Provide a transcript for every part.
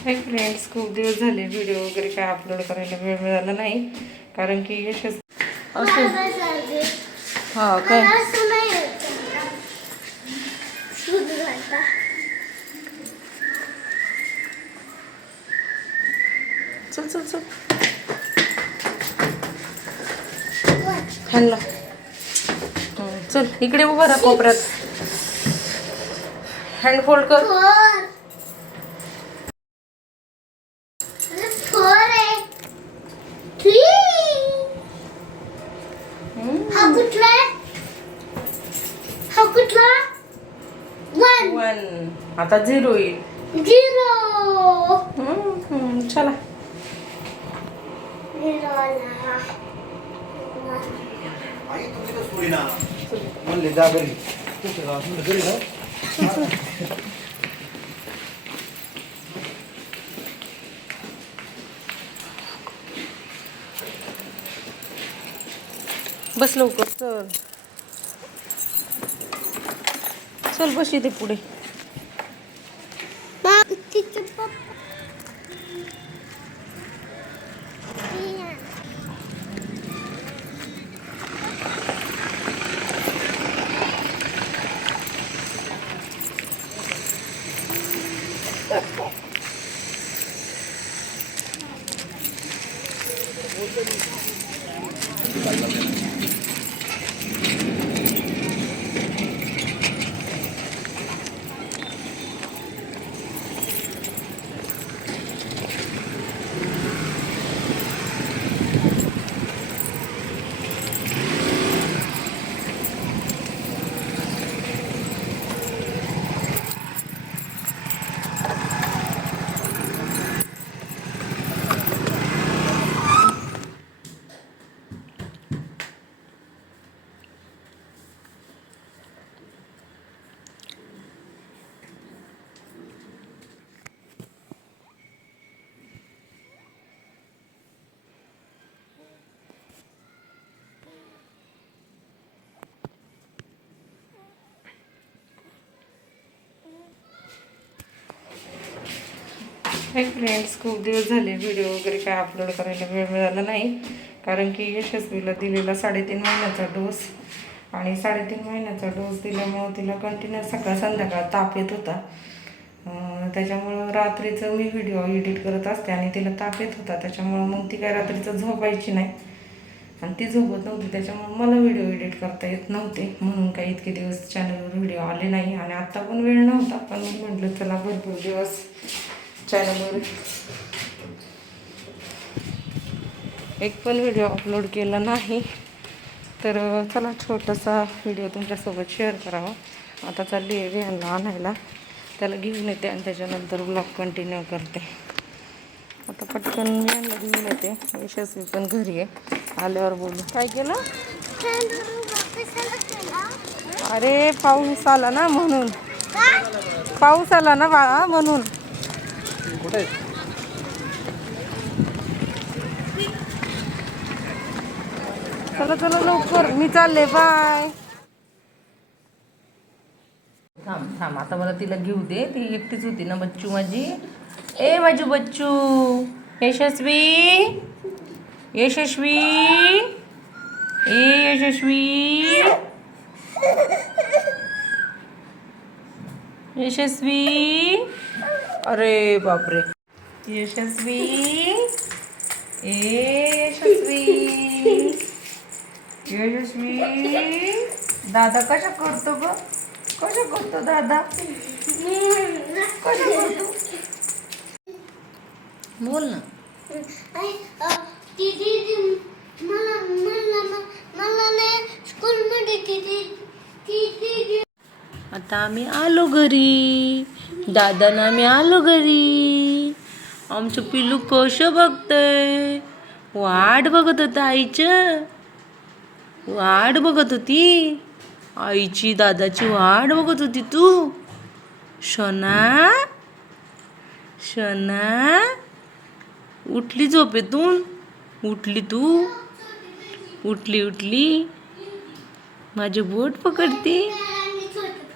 Hi friends खूप दिवस झाले व्हिडिओ वगैरे काय अपलोड करायला वेळ मिळाला नाही. कारण की यशच असं हा काय? चल चल चल. हॅलो चल इकडे उभा राहा कोपऱ्यात. हँड फोल्ड कर हा कुठला हा कुठला वन आता झिरो येईल. झिरो. चला. म्हणले जा घरी घरी. बस लवकर चल. चल बस इथे पुढे. ちっちゃパパ。हे फ्रेंड्स खूप दिवस झाले व्हिडिओ वगैरे काय अपलोड करायला वेळ मिळाला नाही. कारण की यशस्वीला दिलेला साडेतीन महिन्याचा डोस आणि साडेतीन महिन्याचा डोस दिल्यामुळं तिला कंटिन्यू सकाळ संध्याकाळ ताप येत होता. त्याच्यामुळं रात्रीचं मी व्हिडिओ एडिट करत असते आणि तिला ताप येत होता. त्याच्यामुळं मग ती काय रात्रीचं झोपायची नाही. आणि ती झोपत नव्हती. त्याच्यामुळे मला व्हिडिओ एडिट करता येत नव्हते. म्हणून काही इतके दिवस चॅनलवर व्हिडिओ आले नाही. आणि आत्ता पण वेळ नव्हता. पण मी म्हटलं चला भरपूर दिवस चॅनलवर एक पण व्हिडिओ अपलोड केला नाही. तर चला छोटासा व्हिडिओ तुमच्यासोबत शेअर करावा. आता चालली आहे रिहानला आणायला. त्याला घेऊन येते आणि त्याच्यानंतर ब्लॉग कंटिन्यू करते. आता पटकन रिहानला घेऊन येते. यशस्वी पण घरी आहे. आल्यावर बोलू. काय केलं? अरे पाऊस आला ना म्हणून. पाऊस आला ना बाळा म्हणून. कुठे? चला चला लवकर. मी चालले. बाय थांब थांब. आता मला तिला घेऊ दे. ती एकटीच होती ना बच्चू माझी. ए माझी बच्चू. यशस्वी. यशस्वी. ए यशस्वी. यशस्वी. अरे बापरे. यशस्वी. ए यशस्वी. यशस्वी. दादा कशा करतो ग? कशा करतो दादा? कशा करतो? बोल ना. आता आम्ही आलो घरी. दादानं आम्ही आलो घरी. आमचं पिलू कसं बघतंय? वाट बघत होतं आईचं. वाट बघत होती. आईची दादाची वाट बघत होती तू. शना शना उठली झोपेतून. उठली तू. उठली उठली. माझे बोट पकडते.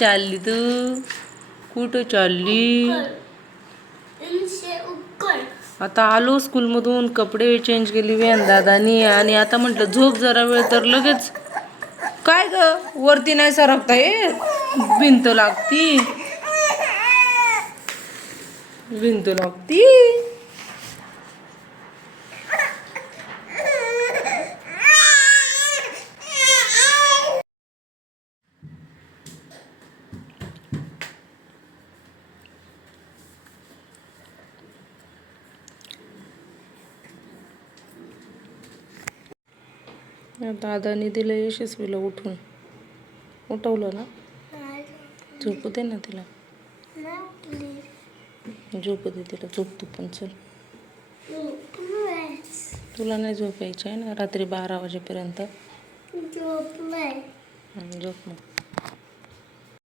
चालली तू? कुठं चालली? आता आलो स्कूलमधून कपडे चेंज केली वेन दादानी आणि आता म्हटलं झोप जरा वेळ तर लगेच. काय ग? वरती नाही सरकता ये भिंत लागती. भिंत लागती. दादानी दिलं यशस्वीला उठून. उठवलं ना? झोपू दे ना तिला? झोपू दे तिला. झोप तू पण चल. तुला नाही झोपायचं आहे ना? रात्री बारा वाजेपर्यंत? झोप मग.